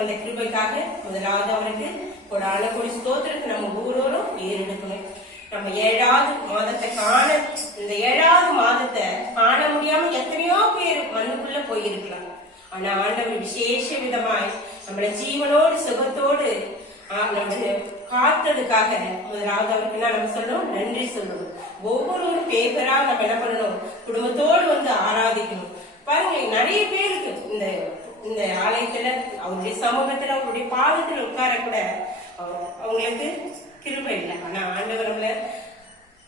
வந்த கிருபைக்காக முதலாவது அவருக்கு கொடான கொடி ஸ்தோத்திரத்தை நம்ம ஒவ்வொருவரும் ஏறெடுக்கணும். நம்ம 7வது மாதத்தை இந்த 7வது மாதத்தை காண முடியாம எத்தனையோ பேர் மண்ணுக்குள்ள போயிருக்கலாம். ஆனா ஆண்டவர் விசேஷ விதமாய் நம்மள ஜீவனோடு சுகத்தோடு நம்ம காத்ததுக்காக முதலாவது அவருக்கு நம்ம சொல்லணும், நன்றி சொல்லணும். ஒவ்வொரு பேப்பரா நம்ம என்ன பண்ணணும், குடும்பத்தோடு வந்து ஆராதிக்கணும். பாருங்க, நிறைய பேருக்கு இந்த ஆலயத்துல அவருடைய சமூகத்துல அவருடைய பாதத்துல உட்கார கூட அவங்களுக்கு கிருபை இல்லை. ஆனா ஆண்டவர்களை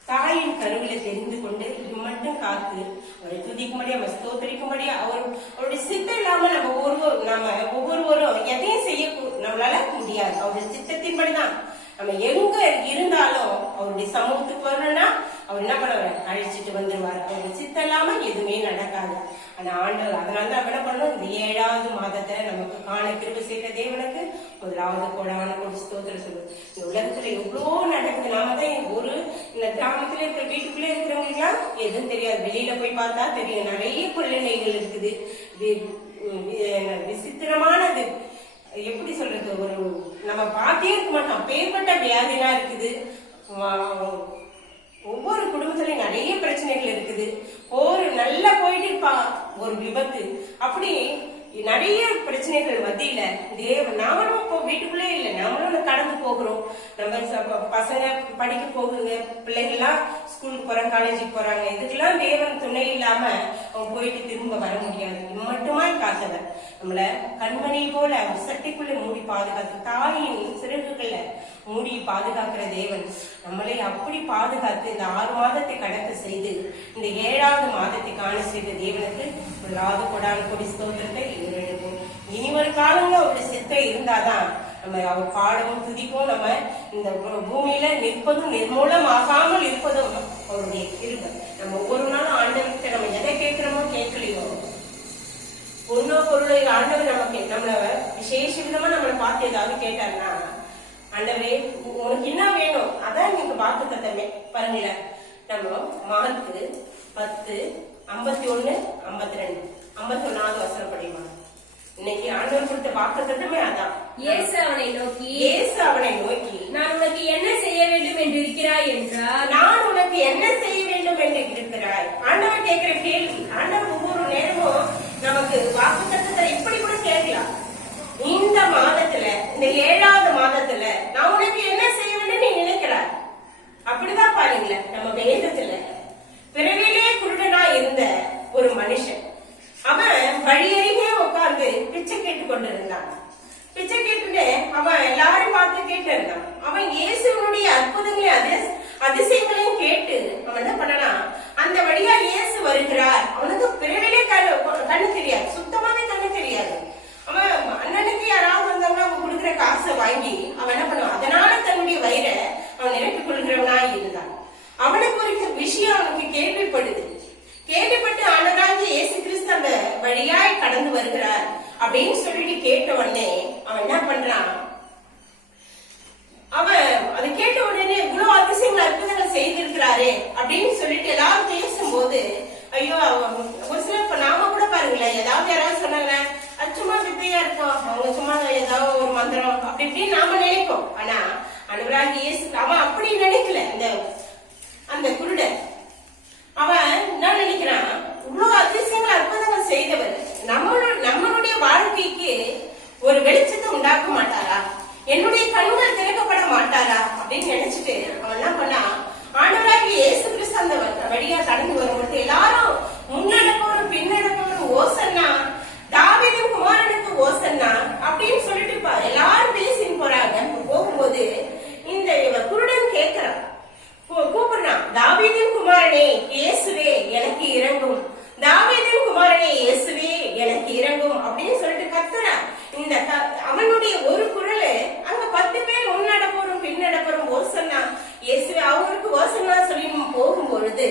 தாயின் கருவில தெரிந்து கொண்டு மட்டும் காத்து அவரை துதிக்கும்படி அவர் ஸ்தோத்தரிக்கும்படி அவருடைய சித்தம் இல்லாம நம்ம ஒவ்வொருவரும் எதையும் செய்ய நம்மளால முடியாது. அவருடைய சித்தத்தின்படிதான் நம்ம எங்க இருந்தாலும் அவருடைய சமூகத்துக்கு வரணும்னா அவர் என்ன பண்ணுவார், அழைச்சிட்டு வந்துருவார். அவருடைய சித்தம் இல்லாம எதுவுமே நடக்காது. ஆனா ஆண்டவர் அதனாலதான் என்ன பண்ணணும், இந்த 7வது மாதத்தை நமக்கு காண கிருபை செய்த தேவனுக்கு முதலாவது கொடான கொடி ஸ்தோத்திரம் சொல்லு. இந்த உலகத்துல எவ்வளவு நடக்குது. நாம தான் இந்த கிராமத்துல இருக்கிற வீட்டுக்குள்ளே இருக்கிறவங்க எதுவும் தெரியாது. வெளியில போய் பார்த்தா தெரியும், நிறைய கொள்ளைகள் இருக்குது. விசித்திரமானது, எப்படி சொல்றது, நம்ம பார்த்தே இருக்க மாட்டோம். பேர்பட்ட வியாதினா இருக்குது. ஒவ்வொரு குடும்பத்திலயும் நிறைய பிரச்சனைகள் இருக்குது. நல்லா போயிட்டு இருப்பா, ஒரு விபத்து, அப்படி நிறைய பிரச்சனைகள் மத்தியில நாமளும் இப்போ வீட்டுக்குள்ளே இல்லை, நாமளும் கடந்து போகிறோம். நம்ம பசங்க படிக்க போகுங்க, பிள்ளைகள்லாம் ஸ்கூலுக்கு போறாங்க, காலேஜுக்கு போறாங்க. இதுக்கெல்லாம் தேவன் துணை இல்லாம அவங்க போயிட்டு திரும்ப வர முடியாது. மட்டுமா காத்தவர் நம்மள கண்மணி போல சட்டைக்குள்ள மூடி பாதுகாத்து, தாயின் சிறகுகள்ல மூடி பாதுகாக்கிற தேவன் நம்மளை அப்படி பாதுகாத்து இந்த 6 மாதத்தை கடக்க செய்து இந்த 7வது மாதத்தை காண செய்த தேவனுக்கு முதலாவது கொடான கொடி ஸ்தோத்திரத்தை எடுப்போம். இனி ஒரு காலங்க அவருடைய சித்தம் இருந்தாதான் நம்ம அவர் பாடவும் துதிக்கும். நம்ம இந்த பூமியில நிற்பதும் நிர்மூலமாகாமல் இருப்பதும் அவருடைய கிருபை. நம்ம ஒவ்வொரு நாளும் ஆண்டவர்கிட்ட நம்ம எதை கேட்கிறோமோ கேட்கலையோ, பொண்ணோ பொருளோ ஆண்டவர் நம்மள விசேஷ விதமா நம்மளை பார்த்து ஏதாவது கேட்டாருன்னா, ஆண்டவரே உனக்கு என்ன வேணும், அதான் நீங்க பார்த்து தத்தமே பாருங்கள. நம்ம மார்க்கு 10:51, 52, 51வது வசனம் படிமா. இன்னைக்கு ஆண்டவர் கொடுத்த வாக்கு தத்தமே அதான். இயேசு அவனை நோக்கி நான் உனக்கு என்ன செய்ய வேண்டும் என்று இருக்கிறாய் என்றார். நான் உனக்கு என்ன செய்ய வேண்டும் என்று இருக்கிறாய். ஆண்டவர் கேட்கிற கேள்வி. ஆண்டவர் ஒவ்வொரு நேரமும் நமக்கு வாக்கு தத்தத்தை இப்படி கூட கேட்கலாம். இந்த மாதத்துல, இந்த 7வது மாதத்துல நான் உனக்கு என்ன செய்ய வேண்டும் நீ நினைக்கிறாய். அப்படிதான் பாருங்களேன், நம்ம வேதத்துல பிறவிலே குருடனா இருந்த ஒரு மனுஷன், அவன் வழியறிவே உட்கார்ந்து பிச்சை கேட்டு கொண்டிருந்தான். பிச்சை கேட்டுட்டு அவன் எல்லாரும் பார்த்து கேட்டு இருந்தான். அவன் இயேசுனுடைய அற்புதங்களையும் அதிசயங்களையும் கேட்டு அவன் என்ன பண்ணனா, அந்த வழியா இயேசு வருகிறார். அவனுக்கு பிறவிலே கண்ணு தெரியாது, சுத்தமாவே கண்ணு தெரியாது. அவன் அண்ணனுக்கு யாராவது வந்தாங்கன்னா அவன் கொடுக்குற காசை வாங்கி அவன் என்ன பண்ணுவான், அதனால தன்னுடைய வயிறை அவன் நிரப்பிக் கொள்கிறவனா இருந்தான். அவனுக்கு ஒரு விஷயம் அவனுக்கு கேள்விப்பட்டு ஆண்டவராகிய இயேசு கிறிஸ்து அந்த வழியாய் கடந்து வருகிறார் அப்படின்னு சொல்லிட்டு கேட்ட உடனே அவன் என்ன பண்றான், அவன் அதை கேட்ட உடனே இவ்வளவு அதிசயங்கள் அற்புதங்கள் செய்திருக்கிறாரு அப்படின்னு சொல்லிட்டு ஏதாவது பேசும்போது, ஐயோ ஒரு சில நாம கூட பாருங்களேன், ஏதாவது யாராவது சொன்னாங்க அது சும்மா வித்தையா இருக்கும், அவங்க சும்மா ஏதாவது ஒரு மந்திரம் அப்படி இப்படின்னு நாம நினைப்போம். ஆனா ஆண்டவராகிய இயேசு அவன் அப்படி நினைக்கல. அந்த குருடன் அவன் என்ன நினைக்கிறான், இவ்வளவு அதிசயங்கள் அற்புதங்கள் செய்தவர் நம்மளுடைய வாழ்க்கைக்கு ஒரு வெளிச்சத்தை உண்டாக்க மாட்டாரா, என்னுடைய கண்கள் திறக்கப்பட மாட்டாரா அப்படின்னு நினைச்சிட்டு அவன் என்ன பண்ணா, ஆண்டவராகிய இயேசு கிறிஸ்து அந்த வழியா கடந்து வரும்போது எல்லாரும் முன்னடப்பவரும் பின்னடப்பவரும் ஓசன்னா, தாவீதின் குமாரனுக்கு ஓசன்னா அப்படின்னு சொல்லிட்டு எல்லாரும் பேசின்னு போறாங்க. போகும்போது இந்த குருடன் கேட்கிறான், கூப்பிடுறான், தாவீதின் குமாரனே இயேசுவே எனக்கு இறங்கும், தாவீதின் குமாரனே இயேசுவே எனக்கு இறங்கும் அப்படின்னு சொல்லிட்டு கத்துறான். அவனுடைய ஒரு குரல் அங்க 10 பேர் முன்னடப்போரும் பின்னடப்போரும் ஓசன்னா இயேசுவே அவருக்கு ஓசன்னா சொல்லி போகும்பொழுது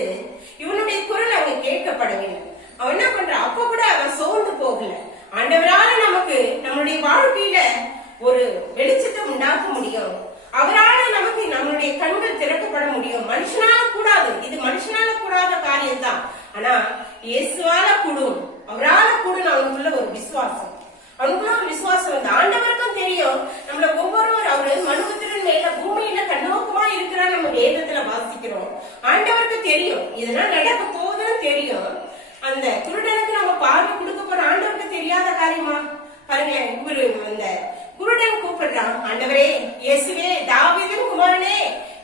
இவனுடைய குரல் அங்க கேட்கப்படவில்லை. அவன் என்ன பண்றான், அப்ப கூட அவன் சோர்ந்து போகல. ஆண்டவரால நமக்கு நம்மளுடைய வாழ்க்கையில ஒரு வெளிச்சத்தை உண்டாக்க முடியும், அவரால நமக்கு நம்மளுடைய கண்கள் திறக்கப்பட முடியும். மனுஷனால கூடாது, இது மனுஷனால கூடாத காரியம் தான். ஆனா இயேசுவால கூடும், அவரால கூடும். அவனுக்குள்ள ஒரு விசுவாசம், அவனுக்குள்ள ஒரு விசுவாசம் வந்து ஆண்டவருக்கு இவரு அந்த குருடன் கூப்பிடுறான், ஆண்டவரே இயேசுவே தாவீதின் குமாரனே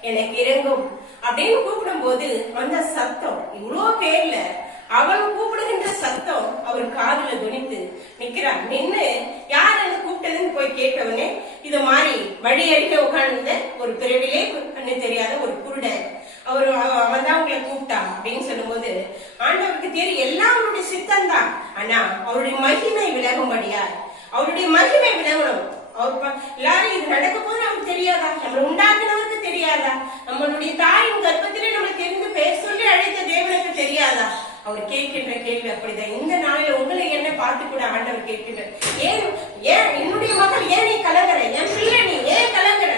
எனக்கு இறங்கும் அப்படின்னு கூப்பிடும் போது அந்த சத்தம் இவ்வளவு பேர்ல அவன் கூப்பிடுகின்ற சத்தம் அவர் காதுல துணித்து நிக்கிறார். நின்னு யார் என்ன கூப்பிட்டதுன்னு போய் கேட்டவனே இது மாதிரி வழி அருகே உட்கார்ந்து ஒரு பிறவிலே கண்ணு தெரியாத ஒரு குருடன் அவன் தான் உங்களை கூப்பிட்டான் அப்படின்னு சொல்லும் போது ஆண்டவருக்கு தெரியும் எல்லாம் அவருடைய சித்தம் தான். ஆனா அவருடைய மகிமை விலகும்படியா அவருடைய மகிமை விலகணும். எல்லாரும் இது நடக்க போது நமக்கு தெரியாதா? நம்மளை உண்டாக்குனவருக்கு தெரியாதா? நம்மளுடைய தாயின் கர்ப்பத்திலே நம்மளை தெரிந்து பேர் சொல்லி அழைத்த தேவனுக்கு தெரியாதா? அவர் கேட்கின்ற கேள்வி அப்படிதான். இந்த நாளில உங்களை என்ன பார்த்து கூட ஆண்டவர் கேட்கின்ற, ஏன் என்னுடைய மகள் ஏன் நீ கலங்குற? என் பிள்ளை நீ ஏன் கலங்குற?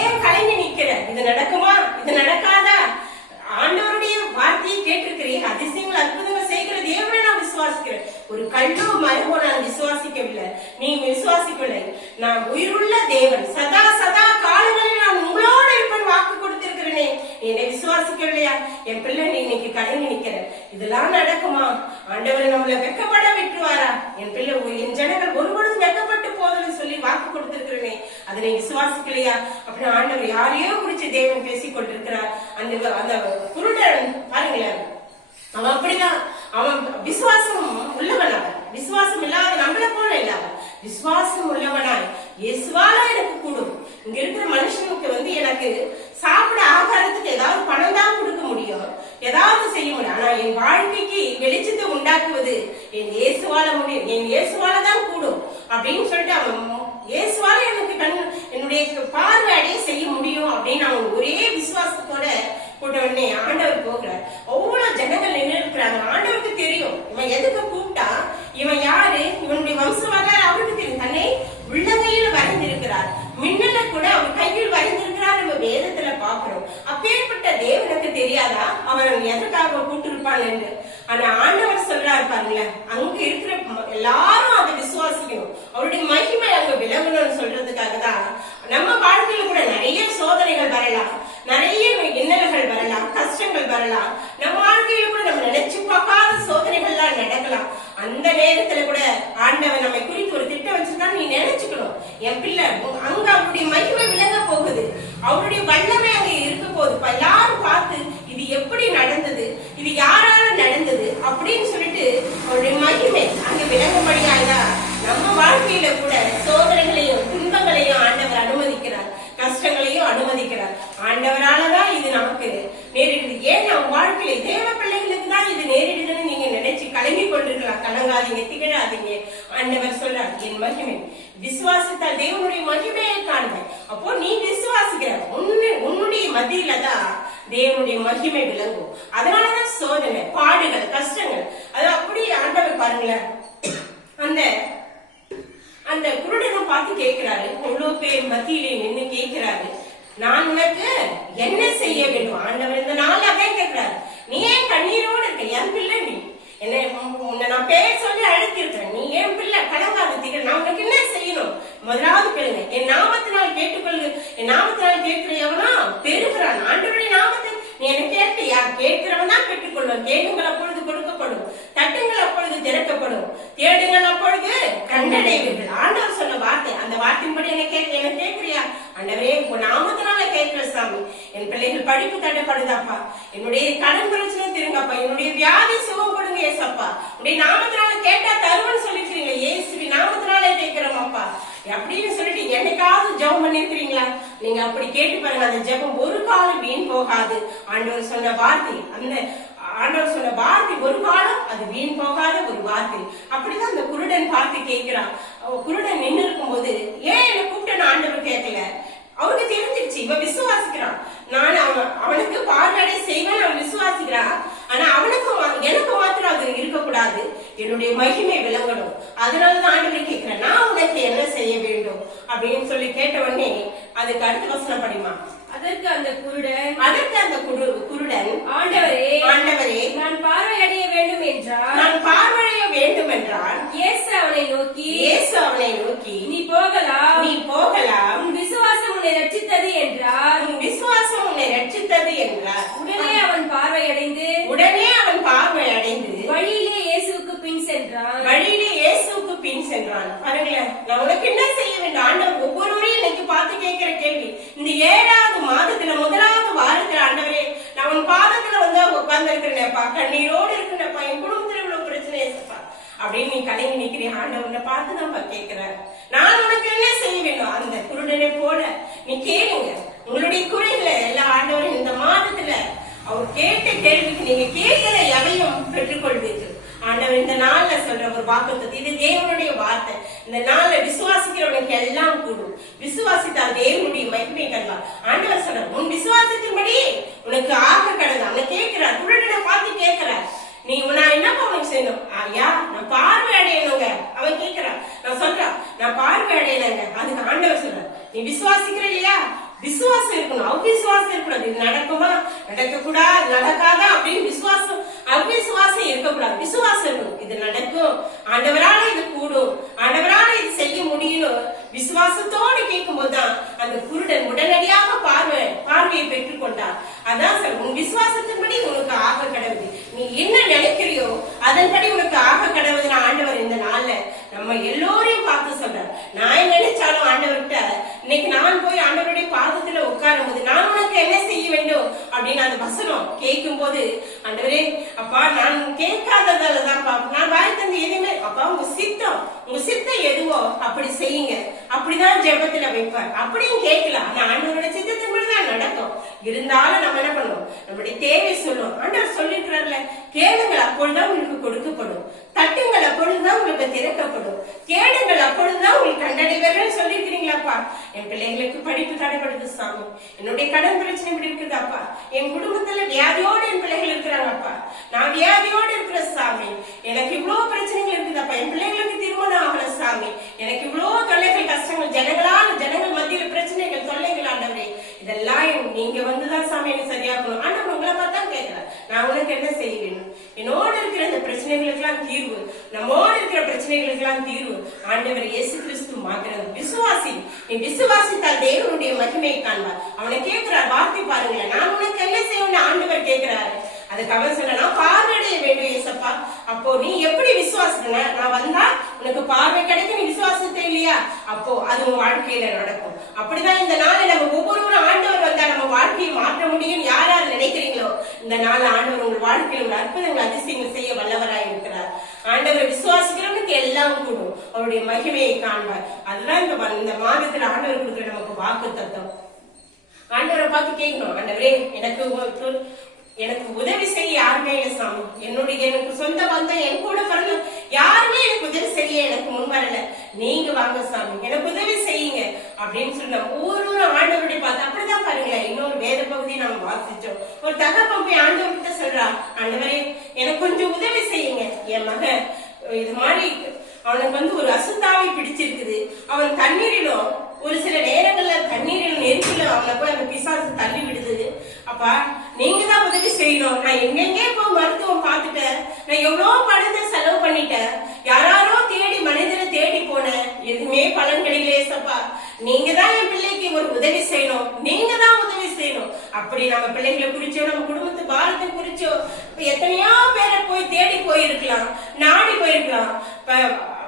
ஏன் கலங்கி நிக்கிற? இது நடக்குமா? இது நடக்காதா? ஆண்டவருடைய வார்த்தையை கேட்டிருக்கிறேன். அதிசயங்கள் அற்புதங்கள் செய்கிற தேவனை நான் விசுவாசிக்கிறேன். ஒரு கல்லோ மரமோ நான் விசுவாசிக்கவில்லை, நீ விசுவாசிக்கவில்லை. நான் உயிருள்ள தேவன், சதா சதா காலங்களில் நான் உங்களோடு இருப்பேன் வாக்கு கொடுத்திருக்கிறேனே, என்னை விசுவாசிக்கவில்லையா? என் பிள்ளை நீ இன்னைக்கு கலங்கி நிக்கிற. இதெல்லாம் நடக்குமா? ஆண்டவர் நம்மளை வெக்கப்பட விட்டுவாரா? என் பிள்ளை என் ஜனங்கள் ஒருபொழுதும் வெக்கப்பட்டு போதுன்னு சொல்லி வாக்கு கொடுத்திருக்கிறேனே, அதனை விசுவாசிக்கலையா? அப்படின்னு ஆண்டவர் யாரையோ குறிச்சு தேவன் பேசிக் கொண்டிருக்கிறார். அந்த குருடன் பாருங்களேன், அவன் அப்படிதான். அவன் விசுவாசம் உள்ளவன். அவன் விசுவாசம் இல்லாத நம்மள போல இல்லாத விசுவாசம் உள்ளவனாய் இயேசுவால எனக்கு கூடும். இங்க இருக்கிற மனுஷனுக்கு எனக்கு சாப்பிட ஆகாரத்துக்கு ஏதாவது பணம் தான் கொடுக்க முடியும், ஏதாவது செய்ய முடியும். ஆனா என் வாழ்க்கைக்கு வெளிச்சத்தை உண்டாக்குவது என் இயேசுவால முடியும், என் இயேசுவால தான் கூடும் அப்படின்னு சொல்லிட்டு அவன் இயேசுவால எனக்கு என்னுடைய பார்வை அடைய செய்ய முடியும் அப்படின்னு அவன் ஒரே விசுவாசத்தோட கூட்டவனே ஆண்டவர் போகிறார். அவ்வளவு ஜனங்கள் நின்று இருக்கிறாங்க. ஆண்டவருக்கு தெரியும் இவன் எதுக்கு கூப்பிட்டா, இவன் யாரு, இவனுடைய வம்சமாக அவருக்கு தெரியும். தன்னை உள்ளங்கையில் வரைந்திருக்கிறார், மின்னல கூட அவர் கையில் வரைந்திருக்கிறார். நம்ம வேதத்துல பாக்குறோம். அப்பேற்பட்ட தேவனுக்கு தெரியாதா அவன் எதற்காக கூட்டிருப்பான் என்று? ஆனா ஆண்டவர் சொல்றாரு பாருங்களேன், அங்க இருக்கிற எல்லாரும் அதை விசுவாசிக்கணும், அவருடைய மகிமை அங்க விளங்கணும்னு சொல்றதுக்காக தான் நம்ம வாழ்க்கையில கூட நிறைய சோதனைகள் வரலாம், நிறைய இன்னல்கள் வரலாம், கஷ்டங்கள் வரலாம். நம்ம வாழ்க்கையில கூட நம்ம நினைச்சு பார்க்காத சோதனைகள்லாம் நடக்கலாம். அந்த நேரத்துல கூட ஆண்டவன் நம்மை குறித்து ஒரு திட்டம் வச்சிருந்தா நீ நினைச்சுக்கணும், என் பிள்ளை அங்க அவருடைய மகிமை விளங்க போகுது, அவருடைய வல்லமை அங்க இருக்க போகுது. எல்லாரும் பார்த்து இது எப்படி நடந்தது, இது யாரால நடந்தது அப்படின்னு சொல்லிட்டு அவருடைய மகிமை அங்க விளங்கும்படியாதான் நம்ம வாழ்க்கையில கூட சோதனைகளையும் துன்பங்களையும் ஆண்டவர் அனுமதிக்கிறார், கஷ்டங்களையும் அனுமதிக்கிறார். ஆண்டவராலதான் இது நமக்கு நேரிடுது. ஏன் நம்ம வாழ்க்கையில தேவ பிள்ளைகளுக்கு தான் இது நேரிடுதுன்னு நீங்க நினைச்சு கலங்கி கொண்டிருக்கலாம். கலங்காதீங்க, திகழாதீங்க. ஆண்டவர் சொல்றார், என் மகிமை விசுவாசத்தால் தேவனுடைய மகிமையை காண்பேன். அப்போ நீ விசுவாசிக்கிற உன்னுடைய மத்தியில தான் தேவனுடைய மகிமை விளங்கும். அதனாலதான் சோதனை, பாடுகள், கஷ்டங்கள். அது அப்படி ஆண்டவர் பாருங்களேன், அந்த குருடனும் பார்த்து கேட்கிறாரு, அவ்வளவு பேர் மத்தியிலே நின்று கேட்கிறாரு, நான் உனக்கு என்ன செய்ய வேண்டும்? ஆண்டவர் இந்த நாள் அதான் கேட்கிறாரு, நீ ஏன் கண்ணீரோடு இருக்க? என் பிள்ளை நீ என்ன நான் பேர் சொல்லி அழைத்திருக்கிறேன், நீ என் பிள்ளை கலங்காத திகழ். நான் உனக்கு என்ன செய்யணும்? முதலாவது கேளுங்க, என் நாமத்தினால் கேட்டுக்கொள்ளு. என் நாமத்தினால் கேட்கிறவனா பெறுகிறான். ஆண்டவருடைய நாமத்தை நீ என்ன கேட்கலையா? கேட்கிறவன் தான் பெற்றுக்கொள்வான். கேளுங்கள் அப்பொழுது கொடுக்கப்படும், தட்டுங்கள் அப்பொழுது திறக்கப்படும், தேடுங்கள் அப்பொழுது கண்டடைவீர்கள். ஆண்டவர் சொன்ன வார்த்தை, அந்த வார்த்தையின்படி என்ன கேட்கிறியா? ஆண்டவரே உன் நாமத்தினால கேட்கிற சாமி, என் பிள்ளைகள் படிப்பு தடைப்படுதாப்பா, என்னுடைய கடன் பிரச்சனை திருங்கப்பா, என்னுடைய வியாதி சுகம் கொடுங்க ஏசப்பா, உடைய நாமத்தினால கேட்டா தருவன்னு சொல்லிக்கிறீங்க, இயேசுவி நாமத்தினாலே கேட்கிறோமாப்பா அப்படின்னு சொல்லிட்டு என்னைக்காவது ஜெபம் பண்ணிருக்கிறீங்களா? நீங்க அப்படி கேட்டு பாருங்க, அந்த ஜெபம் ஒரு காலம் வீண் போகாது. ஆண்டவர் சொன்ன வார்த்தை, அந்த ஆண்டவர் சொன்ன வார்த்தை ஒரு காலம் அது வீண் போகாத ஒரு வார்த்தை. அப்படிதான் அந்த குருடன் பார்த்து கேட்கிறான். குருடன் நின்று இருக்கும் போது ஏன் என்ன கூப்பிட்ட ஆண்டவர் கேட்கல? அவருக்கு தெரிஞ்சிருச்சு, இவன் விசுவாசிக்கிறான், நான் அவனுக்கு பார்வையடை செய்வேன், அவன் விசுவாசிக்கிறான். ஆனா எனக்கு மாத்திரம் அது இருக்கக்கூடாது, என்னுடைய மகிமை விளங்கணும். அதனாலதான் ஆண்டவர் கேட்கிறேன், நான் உனக்கு என்ன செய்ய வேண்டும் அப்படின்னு சொல்லி கேட்ட உடனே அதுக்கு அடுத்த வசனம் படிமா. அதற்கு அந்த குருடன் ஆண்டவரே நான் பார்வையடைய வேண்டும் என்றான். இயேசு அவனை நோக்கி நீ போகலாம் உன் விசுவாசம் உன்னை ரட்சித்தது என்றார். உடனே அவன் பார்வையடைந்து வழியிலே இயேசுவுக்கு பின் சென்றான். என்றான். பாருங்களேன், நான் உனக்கு என்ன செய்ய வேண்டும்? ஆண்டவர் ஒவ்வொருவரையும் இன்னைக்கு பார்த்து கேட்கிற கேள்வி. இந்த 7வது மாதத்துல 1வது வாரத்துல ஆண்டவரே, நான் உன் பாதத்துல வந்து உட்கார்ந்து இருக்கிறேன்ப்பா, கண்ணீரோடு இருக்கிறப்பா, என் குடும்பத்துல இவ்வளவு பிரச்சனை ஏசப்பா அப்படின்னு நீ கலங்கி நிக்கிறேன். ஆண்டவனை பார்த்துதான்ப்பா கேட்கிறார். நான் உனக்கு என்ன செய்ய வேண்டும்? அந்த குருடனை போல நீ கேளுங்க. உங்களுடைய குறைகளை எல்லாம் ஆண்டவர் இந்த மாதத்துல அவர் கேட்ட கேள்விக்கு நீங்க கேட்கிற எவையும் பெற்றுக்கொள்வீர்கள். ஆண்டவர் இந்த நாள்ல சொல்ற ஒரு வாக்குத்தத்தம், இது தேவனுடைய வார்த்தை. இந்த நாள்ல விசுவாசிக்கிறவனுக்கு எல்லாம் கூடும். விசுவாசித்தால் தேவனுடைய மகிமை கண்டார். ஆண்டவர் சொல்றார், உன் விசுவாசத்தின்படி உனக்கு ஆக கடவுள். அவனை கேட்கிறார், குருடனை பார்த்து கேட்கிறார், நீ நான் என்னப்பா உனக்கு செய்யணும்? ஐயா, நான் பார்வை அடையணுங்க. அவன் கேட்கிறான், நான் சொல்றான், நான் பார்வை அடையணுங்க. அதுக்கு ஆண்டவர் சொல்றார், நீ விசுவாசிக்கிற இல்லையா? விசுவாசம் இருக்கணும், அவ்விசுவாசம் இருக்கணும். இது நடக்குமா, நடக்க கூடாது, நடக்காதா அப்படின்னு விசுவாசம் அவ்விசுவாசம் இருக்கக்கூடாது. விசுவாசம் இருக்கணும், இது நடக்கும், ஆண்டவரால இது கூடும், ஆண்டவரால இது செய்ய முடியும். விசுவாசத்தோடு கேட்கும் போதுதான் அந்த குருடன் உடனடியாக பார்வையை பெற்றுக்கொண்டார். அதான் சார், உன் விசுவாசத்தின்படி உனக்கு ஆக கடவுது. நீ என்ன நினைக்கிறியோ அதன்படி உனக்கு ஆக கடவுது. ஆண்டவர் இந்த நாள்ல நம்ம எல்லோரையும் பார்த்து சொல்றார். நான் நினைச்சாலும் ஆண்டவர்கிட்ட இன்னைக்கு நான் போய் ஆண்டவருடைய பாதத்துல உட்காரும் போது நான் உனக்கு என்ன செய்ய வேண்டும் அப்படின்னு அந்த வசனம் கேட்கும் போது, ஆண்டவரே அப்பா, நான் கேட்காததாலதான் நான் வாய் தந்து எதுவுமே, அப்பா உங்க சித்தம் எதுவோ அப்படி செய்யுங்க. அப்படிதான் ஜெபத்துல வைப்பார். அப்படியும் கேட்கலாம், ஆனா ஆண்டவரோட சித்தத்தின்படிதான் நடக்கும். இருந்தாலும் நம்ம என்ன பண்ணுவோம், நம்மளுடைய தேவை சொல்லுவோம். ஆண்டவர் சொல்லிருக்கிறார்ல, கேளுங்கள் அப்பொழுதுதான் உங்களுக்கு கொடுக்கப்படும், தட்டுங்கள் அப்பொழுதுதான் உங்களுக்கு திறக்கப்படும், கேளுங்கள் அப்பொழுதுதான் உங்களுக்கு கண்டடைவர்கள் சொல்லிருக்கிறீங்களாப்பா. என் பிள்ளைங்களுக்கு படிப்பு தடைப்படுது சாமி, என்னுடைய கடன் பிரச்சனை இப்படி இருக்குதாப்பா, என் குடும்பத்துல வியாதியோடு என் பிள்ளைகள் இருக்கிறாங்கப்பா, நான் வியாதியோடு இருக்கிற சாமி, எனக்கு இவ்வளவு பிரச்சனைகள் இருக்குதாப்பா, என் பிள்ளைங்களுக்கு திருமணம் ஆகல சாமி, எனக்கு இவ்வளவு தொல்லைகள் கஷ்டங்கள், ஜனங்கள் மத்தியில பிரச்சனைகள் தொல்லைகள். ஆண்டவரே, இதெல்லாம் நீங்க வந்துதான் சாமி எனக்கு சரியாகணும். ஆண்டவர் உங்களை பார்த்தா கேட்கிறேன், நான் உனக்கு என்ன செய்ய வேண்டும்? என்னோடு இருக்கிற இந்த பிரச்சனைகளுக்கு எல்லாம் தீர்வு, நம்மோடு இருக்கிற பிரச்சனைகளுக்கு எல்லாம் தீர்வு ஆண்டவர் இயேசு கிறிஸ்து மாத்திரம். விசுவாசி, நீ விசுவாசித்தால் தேவனுடைய மகிமையை காண்பார். அவனை கேட்கிறார், வார்த்தை பாருங்களேன், நான் உனக்கு என்ன செய்யணும் ஆண்டவர் கேட்கிறாரு. அதுக்கு அவன் சொன்னா, பார்வையடைய வேண்டும் ஏசப்பா. அப்போ நீ எப்படி விசுவாசிக்கல? நான் வந்தா உனக்கு பார்வை கிடைக்கும், நீ விசுவாசத்தை இல்லையா? அப்போ அது உன் வாழ்க்கையில நடக்கும். அப்படிதான் இந்த நாளை நம்ம ஒவ்வொருவரும் ஆண்டவர் வந்தா நம்ம வாழ்க்கையை மாற்ற முடியும். யார் யார் நினைக்கிறீங்களோ இந்த நாள் ஆண்டவர் உங்கள் வாழ்க்கையில் உள்ள அற்புதங்கள் அதிசயங்கள் செய்ய வல்லவராய் இருக்கிறார். ஆண்டவர் விசுவாசிக்கிறவனுக்கு எல்லாம் கூடும், அவருடைய மகிமையை காண்பார். அதுதான் இந்த மாதத்துல ஆண்டவர் கொடுக்கிற நமக்கு வாக்கு தத்துவம். ஆண்டவரை பார்த்து கேட்கணும், ஆண்டவரே எனக்கு உதவி செய்ய யாருமே இல்லை சாமி, எனக்கு சொந்த பந்தம் என் கூட பிறந்த யாருமே எனக்கு உதவி செய்ய எனக்கு முன் வரல, நீங்க வாங்க சாமி, எனக்கு உதவி செய்யுங்க அப்படின்னு சொன்ன ஒவ்வொரு ஆண்டவருடைய பார்த்து. அப்படிதான் பாருங்களேன், இன்னொரு வேத பகுதியை நம்ம வாசிச்சோம். ஒரு தகப்பன் போய் ஆண்டவர்கிட்ட சொல்றா, ஆண்டவரே எனக்கு கொஞ்சம் உதவி செய்யுங்க, என் மகன் இது மாதிரி அவனுக்கு ஒரு அசுத்தாவி பிடிச்சிருக்குது, அவன் தண்ணீரிலும் ஒரு சில நேரங்கள்ல தண்ணீரில் நெருப்பிலும் அவனை போய் அந்த பிசாசு தள்ளி விடுது. அப்பா நீங்க தான் உதவி செய்யணும், நான் எங்கெங்கே போய் மருத்துவம் பார்த்துட்டேன், நான் எவ்வளவு பணத்தை செலவு பண்ணிட்டேன், யாரோ தேடி மனிதரை தேடி போனேன், எதுவுமே பலன் கிடைக்கலேசப்பா, நீங்க தான் என் பிள்ளைக்கு ஒரு உதவி செய்யணும், நீங்க தான் உதவி செய்யணும். அப்படி நம்ம பிள்ளைகளை குறிச்சோ, நம்ம குடும்பத்து பாரத்தை குறிச்சோ எத்தனையோ பேரை போய் தேடி போயிருக்கலாம், நாடி போயிருக்கலாம்.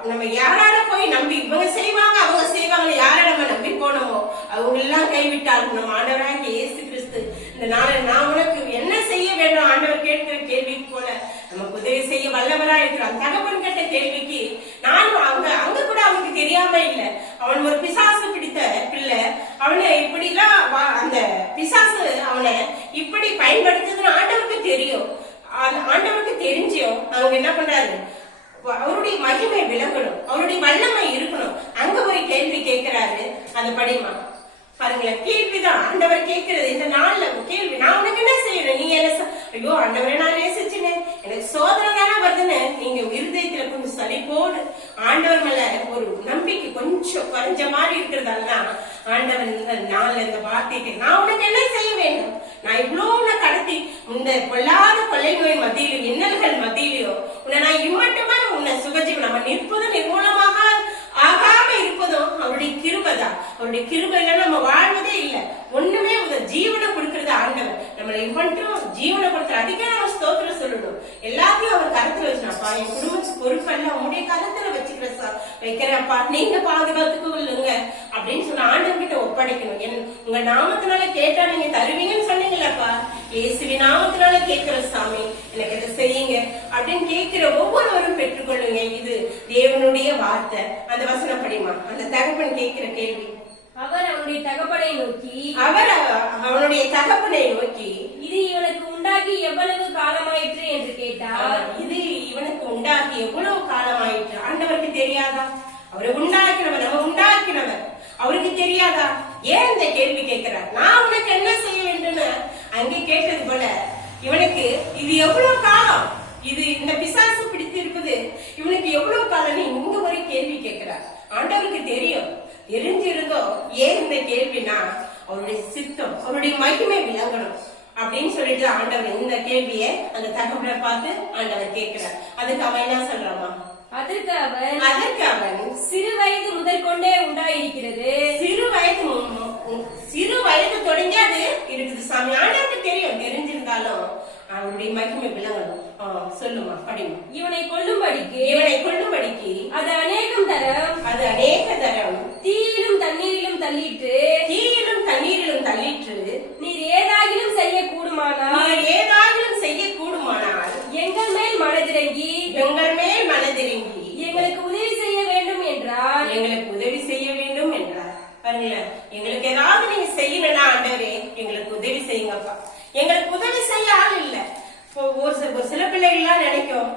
நம்ம யாரால போய் நம்பி இவங்க செய்வாங்க அவங்க செய்வாங்க யார நம்ம நம்பி போனோமோ அவங்க எல்லாம் கைவிட்டாலும் நம்ம ஆண்டவராக இயேசு கிறிஸ்து இந்த நாளை நான் உனக்கு என்ன செய்ய வேண்டும் ஆண்டவர் கேட்கிற கேள்விக்கு போல நமக்கு உதவி செய்ய வல்லவரா இருக்கிறான். தகப்பன் கேட்ட கேள்விக்கு நானும் அங்க கூட அவனுக்கு தெரியாம இல்ல, அவன் ஒரு பிசாசு பிடித்த பிள்ளை, அவனை இப்படி எல்லாம் அந்த பிசாசு அவனை இப்படி பயன்படுத்துதுன்னு ஆண்டவருக்கு தெரியும். ஆண்டவருக்கு தெரிஞ்சும் அவங்க என்ன பண்றாரு, அவருடைய மகிமை விளங்கணும், அவருடைய வல்லமை இருக்கணும். அங்க போய் கேள்வி கேட்கிறாரு, அது படிமா பாருங்களேன், கேள்விதான் ஆண்டவர் கேட்கிறது. இந்த நாள்ல கேள்வி, நான் உனக்கு என்ன செய்யணும், நீ என்ன, ஐயோ ஆண்டவரை நான் நேசிச்சுனேன், எனக்கு சோதனை தானே வருதுன்னு நீங்க இருதயத்துல கொஞ்சம் சலிப்போடு ஆண்டவர் மேல ஒரு நம்பிக்கை கொஞ்சம் குறைஞ்ச மாதிரி இருக்கிறதாலதான் ஆண்டவர் இந்த நாள்ல இந்த வார்த்தைக்கு நான் உனக்கு என்ன செய்ய வேண்டும், நான் இவ்வளவு கடத்தி இந்த பொல்லாத கொள்ளை நோய் மத்தியிலும் இன்னல்கள் மத்தியிலும் உன்னை நான் இம்மட்டுமா உன்னை சுகஜீவன் நம்ம நிற்பதும் நிர்மூலமாக ஆகாம இருப்பதும் அவருடைய கிருபைதான். அவருடைய கிருபையில நம்ம வாழ்வதே இல்லை, ஒண்ணுமே ஜீவனை கொடுக்கறது ஆண்டவர், நம்மளை மட்டும் ஜீவனை கொடுக்குற, அதுக்கே நம்ம ஸ்தோத்திரம் சொல்லணும். எல்லாத்தையும் அவர் கருத்துல வச்சுனாப்பா, என் குடும்பத்து பொறுப்பெல்லாம் உங்களுடைய கருத்துல வைக்கிற அப்பா நீங்க பாதுகாத்துக்கு கொள்ளுங்க அப்படின்னு சொன்ன ஆண்டவர்கிட்ட ஒப்படைக்கணும். உங்க நாமத்தினால கேட்டா நீங்க தருவீங்கன்னு சொன்னீங்களப்பா, இயேசுவின் நாமத்தினால கேட்கிற சாமி எனக்கு இதை செய்யுங்க அப்படின்னு கேட்கிற ஒவ்வொருவரும் பெற்றுக்கொள்ளுங்க. இது தேவனுடைய வார்த்தை. அந்த வசனம் படிமா. அந்த தகப்பன் கேட்கிற கேள்வி, அவர் அவனுடைய தகப்பனை நோக்கி இது இவனுக்கு உண்டாகி எவ்வளவு காலமாயிற்று என்று கேட்டார். இது இவனுக்கு உண்டாகி எவ்வளவு காலமாயிற்று? ஆண்டவருக்கு தெரியாதா? அவரை உண்டாக்கினவர், நம்ம உண்டாக்கினவர், அவருக்கு தெரியாதா? ஏன் இந்த கேள்வி கேட்கிறார்? நான் உனக்கு என்ன செய்ய வேண்டும்னு அங்கே கேட்டது போல இவனுக்கு இது எவ்வளவு காலம், இது இந்த பிசாசு பிடித்து இருக்குது, இவனுக்கு எவ்வளவு காலம் இங்க ஒரு கேள்வி கேட்கிறார். ஆண்டவருக்கு தெரியும். தெரிஞ்சிருந்தோம் ஏன் இந்த கேள்வினா அவருடைய சித்தம், அவருடைய மகிமை விளங்கணும் அப்படின்னு சொல்லிட்டு ஆண்டவர் இந்த கேள்வியை அந்த தகவலை பார்த்து ஆண்டவர் கேட்கிறார். அதுக்கு அவன் என்ன சொல்றாமா? அதற்கு அவன் சிறு வயது முதல் கொண்டே உண்டாயிருக்கிறது. சிறு வயது தொடங்கி அது இருக்குது சாமி. ஆண்டவருக்கு தெரியும். தெரிஞ்சிருந்தாலும் அவருடைய மகிமை விளங்கணும். சொல்லுமா, படிமா. இவனை கொல்லும்படிக்கு அது அநேக தரம் தீயிலும் தண்ணீரிலும் தள்ளிற்று. நீர் ஏதாகிலும் செய்ய கூடுமானால் எங்கள் மேல் மனதிறங்கி எங்களுக்கு உதவி செய்ய வேண்டும் என்றார். பாருங்களேன், எங்களுக்கு ஏதாவது நீங்க செய்யணும்னா ஆண்டவரே எங்களுக்கு உதவி செய்யுங்கப்பா. எங்களுக்கு உதவி செய்ய ஆள் இல்ல. ஒரு சில பிள்ளைகள்லாம் நினைக்கும்,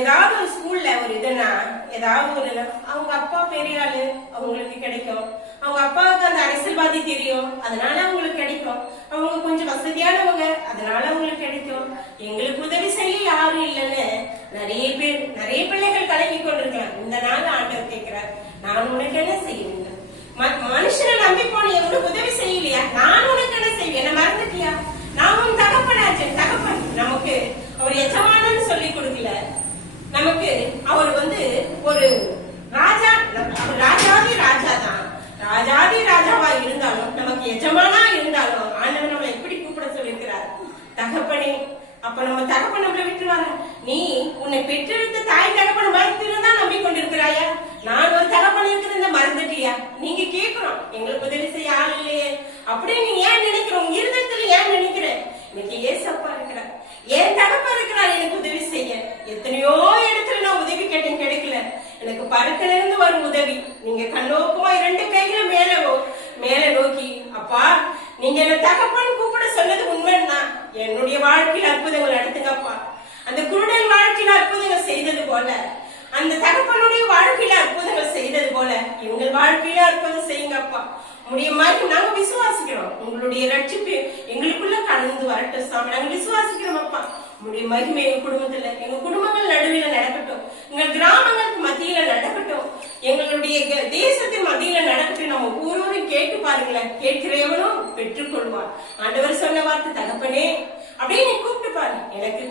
ஏதாவது ஒரு ஸ்கூல்ல ஒரு இதுனா ஏதாவது ஒரு அவங்க அப்பா பெரிய ஆளு அவங்களுக்கு கிடைக்கும், அவங்க அப்பாவுக்கு அந்த அரசியல்வாதி தெரியும் அதனால அவங்களுக்கு கிடைக்கும், அவங்க கொஞ்சம் வசதியானவங்க அதனால அவங்களுக்கு கிடைக்கும். எங்களுக்கு உதவி செய்ய யாரும் இல்லைன்னு நிறைய பிள்ளைகள் கலங்கி கொண்டிருக்கலாம். இந்த நாள் ஆண்டவர் கேட்கிறார், நான் உனக்கு என்ன செய்ய வேண்டும்? மனுஷனை நம்பி போன எங்களுக்கு உதவி செய்யலையா? நான் உனக்கு என்ன செய்வேன்? என்ன மறந்துட்டியா? நான் உன் தகப்பனாச்சு. தகப்பன் நமக்கு அவர் எஜமானன்னு சொல்லி கொடுக்கல. நமக்கு அவர் ஒரு ராஜா, ராஜாதி ராஜா தான். ராஜாதி ராஜாவா இருந்தாலும் நமக்கு எஜமானா இருந்தாலும் ஆண்டவர் நம்மளை எப்படி கூப்பிட சொல்லியிருக்கிறார்? தகப்பனே. அப்ப நம்ம தகப்பன் நம்மளை விட்டுருவாங்க? நீ உன்னை பெற்றெடுத்த தாய் தகப்பன் மறுத்திருந்தா நம்பிக்கொண்டிருக்கிறாயா? நான் ஒரு தகப்பன் இருக்கிறத மறந்துட்டியா? நீங்க கேட்கணும், எங்களுக்கு உதவி செய்ய ஆள் இல்லையே அப்படின்னு நீ ஏன் நினைக்கிறோம்? இருதயத்துல ஏன் நினைக்கிற? இன்னைக்கு ஏசப்பா இருக்கிறார், ஏன் தகப்பா இருக்கிறார் எனக்கு உதவி செய்ய. எத்தனையோ இடத்துல நான் உதவி கேட்டேன், கிடைக்கல. எனக்கு பறக்கல இருந்து வரும் உதவி நீங்க கண்ணோக்கமா 2 கைகளை மேல நோக்கி, அப்பா நீங்க என்ன தகப்பன் கூப்பிட சொன்னது உண்மைன்னா என்னுடைய வாழ்க்கையில் அற்புதங்கள் நடத்துங்கப்பா. அந்த குருடன் வாழ்க்கையில அற்புதங்கள் செய்தது போல, அந்த தகப்பனுடைய வாழ்க்கையில அற்புதங்கள் செய்தது போல எங்கள் வாழ்க்கையில அற்புதம் செய்யுங்கப்பா. உங்களுடைய மாதிரி நாங்க விசுவாசிக்கிறோம். உங்களுடைய ரட்சிப்பு எங்களுக்குள்ள கடந்து வரட்டும் சாமி. நாங்க விசுவாசிக்கிறோம் அப்பா. உங்களுடைய மகிமை எங்க குடும்பத்துல, எங்க குடும்பங்கள் நடுவில் நடக்கட்டும், எங்கள் கிராமங்களுக்கு மத்தியில நடக்கட்டும், எங்களுடைய தேசத்தின் மத்தியில நடக்கட்டும். நம்ம ஒவ்வொருவரும் கேட்டு பாருங்களேன், கேட்கிறவனும் பெற்றுக்கொள்வார். ஆண்டவர் சொன்ன வார்த்தை தகப்பனே அப்படின்னு கூப்பிட்டு பாரு. எனக்கு